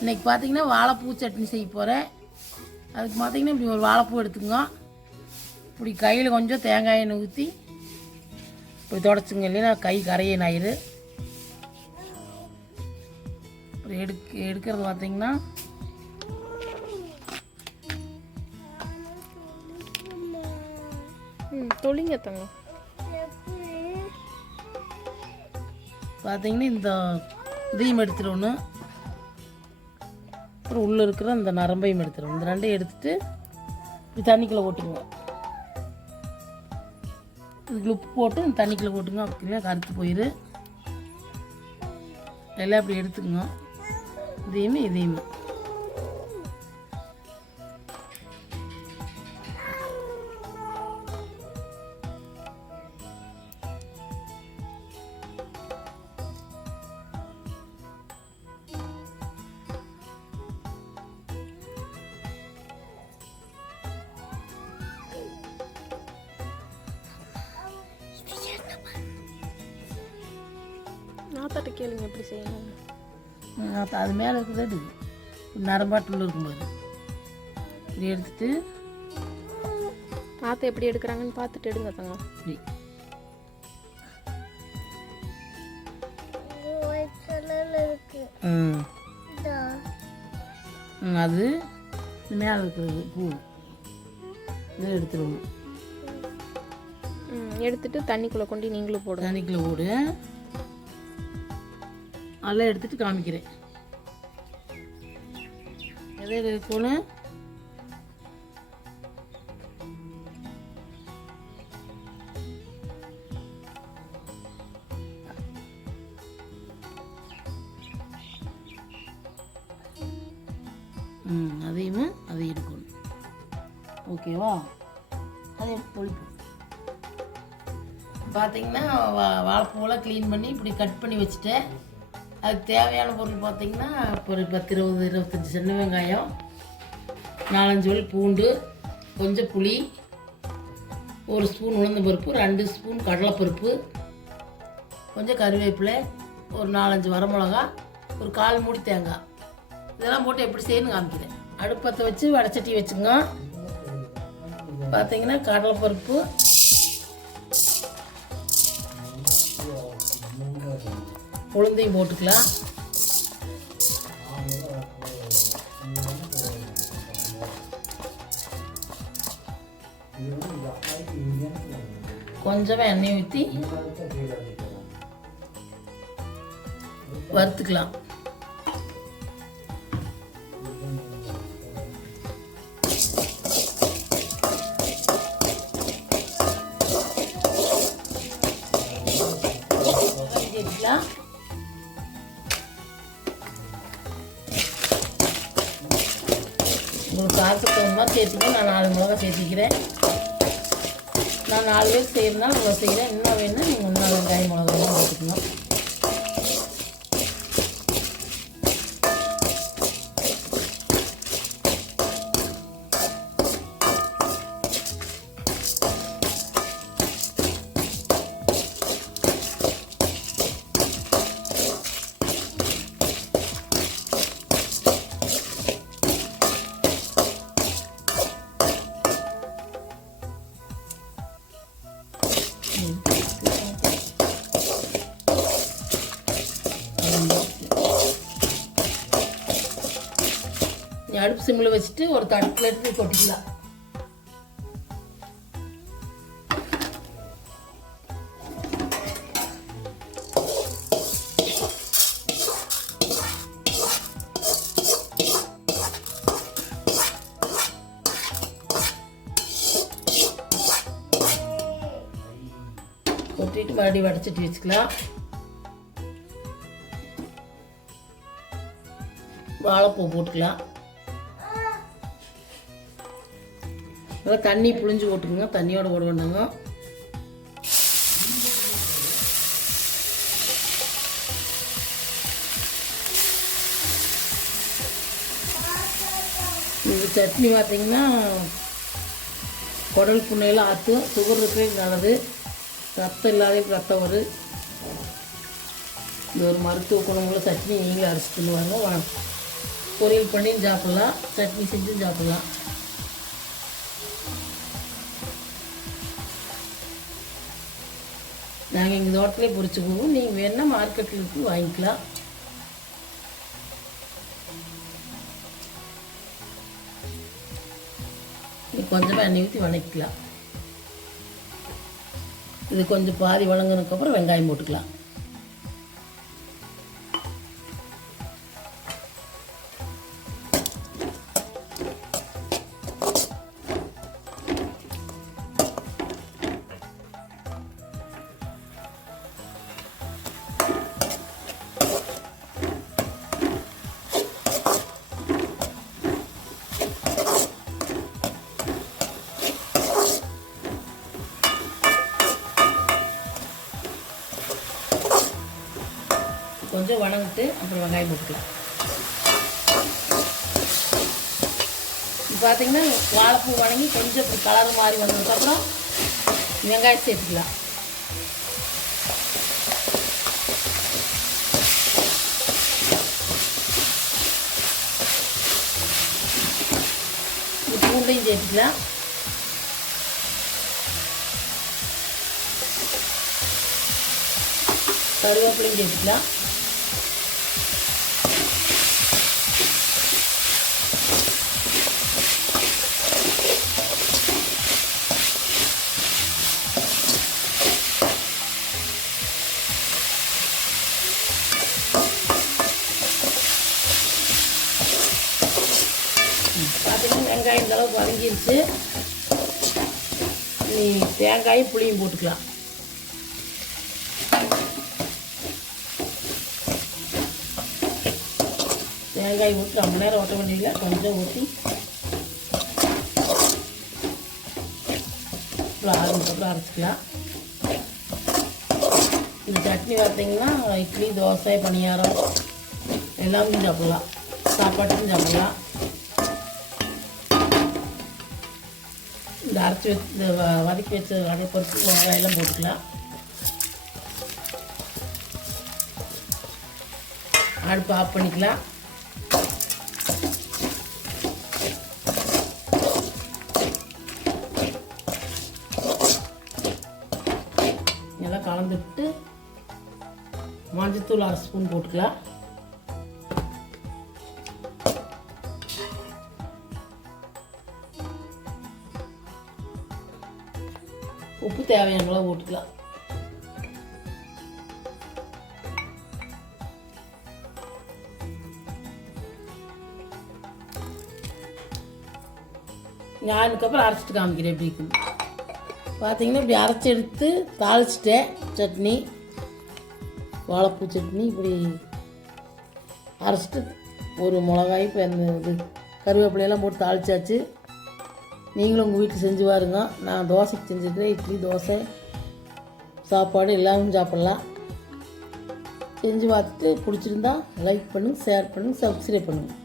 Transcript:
இன்றைக்கி பார்த்தீங்கன்னா வாழைப்பூ சட்னி செய்ய போகிறேன். அதுக்கு பார்த்தீங்கன்னா இப்படி ஒரு வாழைப்பூ எடுத்துங்க. இப்படி கையில் கொஞ்சம் தேங்காய் எண்ணெய் ஊற்றி இப்படி தொடச்சுங்க, இல்லைன்னா கை கரையன் ஆயிரு. இப்படி எடுக்கிறது பார்த்தீங்கன்னா தொழிங்க தங்க பார்த்தீங்கன்னா இந்த இதையும் எடுத்துடணும். அப்புறம் உள்ளே இருக்கிற இந்த நரம்பையும் எடுத்துடணும். இந்த ரெண்டையும் எடுத்துட்டு இப்படி தண்ணிக்குள்ளே போட்டுங்க. இதுக்கு உப்பு போட்டு இந்த தண்ணிக்குள்ளே போட்டுங்க. அப்படின்னா கருத்து போயிடு. எல்லாம் அப்படி எடுத்துக்கங்க. இதையுமே நாத்தாட்ட கேளுங்க எப்படி செய்யணும். அது மேலே இருக்கிறது நரம்பாட்டில் இருக்கும்போது இப்படி எடுத்துட்டு நாத்தை எப்படி எடுக்கிறாங்கன்னு பார்த்துட்டு எடுங்க தங்க. அது மேலே இருக்கிறது பூ இதை எடுத்துடணும். எடுத்துட்டு தண்ணிக்குள்ளே கொண்டு நீங்களும் போடுங்க. தண்ணிக்குள்ளே போடு. அதெல்லாம் எடுத்துட்டு காமிக்கிறேன். எதை இருக்கணும் அதை எடுக்கணும். ஓகேவா? அதை பொழிப்பு பார்த்தீங்கன்னா வாழைப்பூவெல்லாம் க்ளீன் பண்ணி இப்படி கட் பண்ணி வச்சுட்டேன். அதுக்கு தேவையான பொருள் பார்த்திங்கன்னா இப்போ ஒரு 10-20-25 சின்ன வெங்காயம், 4-5 வல் பூண்டு, கொஞ்சம் புளி, 1 ஸ்பூன் உளுந்த பருப்பு, 2 ஸ்பூன் கடலைப்பருப்பு, கொஞ்சம் கருவேப்பிலை, ஒரு 4-5 வரமிளகா, ஒரு 1/4 மூடி தேங்காய். இதெல்லாம் போட்டு எப்படி செய்யணும்னு காமிக்கிறேன். அடுப்பத்தை வச்சு வடைச்சட்டி வச்சுங்க. பார்த்திங்கன்னா கடலைப்பருப்பு, உளுந்தையும் போட்டுக்கலாம். கொஞ்சமாக எண்ணெய் ஊற்றி வறுத்துக்கலாம். உங்களுக்கு காரத்துக்கு தகுந்த மாதிரி சேர்த்துக்கணும். நான் 4 மிளகா சேர்த்திக்கிறேன். நான் 4 பேருக்கு செய்கிறதுனால இவ்வளோ செய்கிறேன். இன்னும் வேணுன்னா நீங்கள் இன்னும் வெங்காயம் மிளகாலாம் போட்டுக்கணும். அடுப்பு சிம்மில் வச்சுட்டு ஒரு தட்டில் எடுத்து கொட்டிக்கலாம். கொட்டிட்டு மறுபடியும் வடைச்சட்டி வச்சுக்கலாம். வாழைப்பூ போட்டுக்கலாம். நல்லா தண்ணி புழிஞ்சு போட்டுக்கோங்க. தண்ணியோடு போட வேண்டாங்க. இந்த சட்னி பார்த்திங்கன்னா குடல் புண்ணையெல்லாம் ஆற்றும். சுகர் இருக்கிறது நல்லது. ரத்தம் இல்லாத ரத்தம் வரும். இது ஒரு மருத்துவ குணமுள்ள சட்னி. நீங்களும் அரைச்சிட்டு வாங்க. பொரியல் பண்ணி சாப்பிட்லாம், சட்னி செஞ்சு சாப்பிட்லாம். நாங்கள் எங்கள் தோட்டத்திலே பொரிச்சு போவோம். நீங்கள் வேணால் மார்க்கெட்டில் இருக்கு வாங்கிக்கலாம். கொஞ்சமாக எண்ணெய் ஊற்றி வதக்கிக்கலாம். இது கொஞ்சம் பாதி வதங்கினதுக்கப்புறம் வெங்காயம் போட்டுக்கலாம். கொஞ்சம் வதங்கிட்டு அப்புறம் வெங்காயம் போட்டுக்கலாம். இப்போ பார்த்தீங்கன்னா வாழைப்பூ வதங்கி கொஞ்சம் இப்படி கலர் மாதிரி வந்ததுக்கப்புறம் வெங்காயம் சேர்த்துக்கலாம். பூண்டையும் சேர்த்துக்கலாம். கருவேப்பிலையும் சேர்த்துக்கலாம். பார்த்தீங்கன்னா வெங்காயம் இந்த அளவுக்கு வதங்கிருச்சு. நீ தேங்காயும் புளியும் போட்டுக்கலாம். தேங்காய் ஊற்றி ரொம்ப நேரம் ஓட்ட வேண்டியதில்லை, கொஞ்சம் ஊற்றி அப்புறம் அரைச்சிக்கலாம். இந்த சட்னி பார்த்தீங்கன்னா இட்லி, தோசை, பணியாரம் எல்லாமே சாப்பிட்லாம், சாப்பாட்டுக்கும் சாப்பிட்லாம். இந்த அரைச்சி வச்சு இந்த வதக்கி வச்ச வடைப்பருப்பு வெங்காயெல்லாம் போட்டுக்கலாம். அடுப்பு ஆஃப் பண்ணிக்கலாம். நல்லா கலந்துட்டு மஞ்சத்தூள் 1/2 ஸ்பூன் போட்டுக்கலாம். உப்பு தேவையான அளவு போட்டுக்கலாம். நான் அதுக்கப்புறம் அரைச்சிட்டு காமிக்கிறேன் எப்படி இருக்குன்னு. பார்த்தீங்கன்னா இப்படி அரைச்சி எடுத்து தாளிச்சிட்டேன். சட்னி, வாழைப்பூ சட்னி இப்படி அரைச்சிட்டு ஒரு மிளகாய் இப்போ அந்த இது கருவேப்பிலையெல்லாம் போட்டு தாளிச்சாச்சு. நீங்களும் உங்கள் வீட்டில் செஞ்சு பாருங்க. நான் தோசைக்கு செஞ்சுருக்கிறேன். இட்லி, தோசை, சாப்பாடு எல்லாமே சாப்பிட்லாம். செஞ்சு பார்த்துட்டு பிடிச்சிருந்தா லைக் பண்ணுங்கள், ஷேர் பண்ணுங்கள், சப்ஸ்கிரைப் பண்ணுங்கள்.